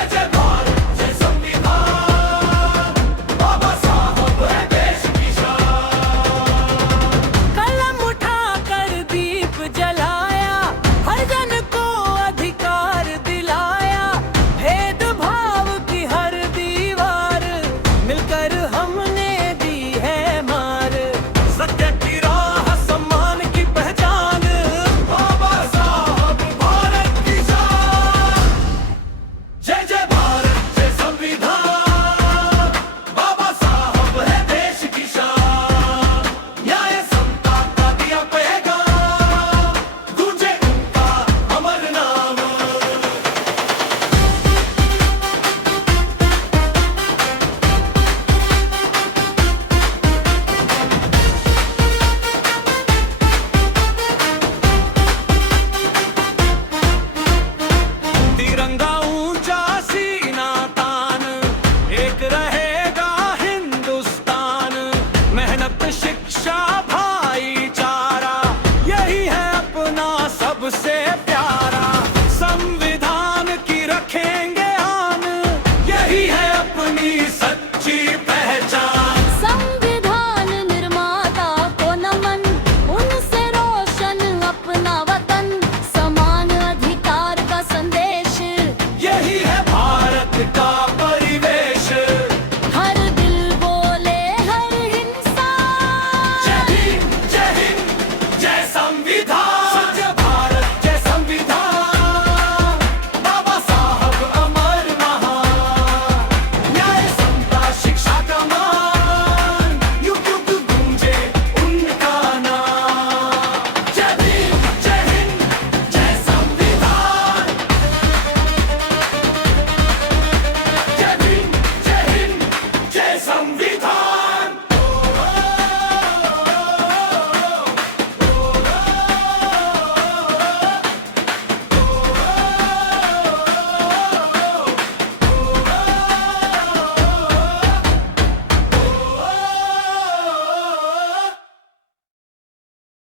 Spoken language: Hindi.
जय जय भारत जय संविधान, बाबा साहब है देश की शान। कलम उठाकर दीप जलाया, हर जन को अधिकार दिलाया, भेदभाव की हर दीवार मिलकर हमने दी है मार। सत्य की राह सम्मान की पहचान, बाबा साहब भारत की शान। जय जय भारत जय संविधान, बाबा साहब है देश की शान। न्याय समता का दिया पैगाम, गूंजे उनका अमर नाम। तिरंगा ऊंचा सीना तान, एक रहेगा हिंदुस्तान। मेहनत शिक्षा भाईचारा, यही है अपना सबसे प्यारा। संविधान की रखेंगे आन, यही है अपनी सच्ची पहचान। संविधान निर्माता को नमन, उनसे रोशन अपना वतन। समान अधिकार का संदेश, यही है भारत का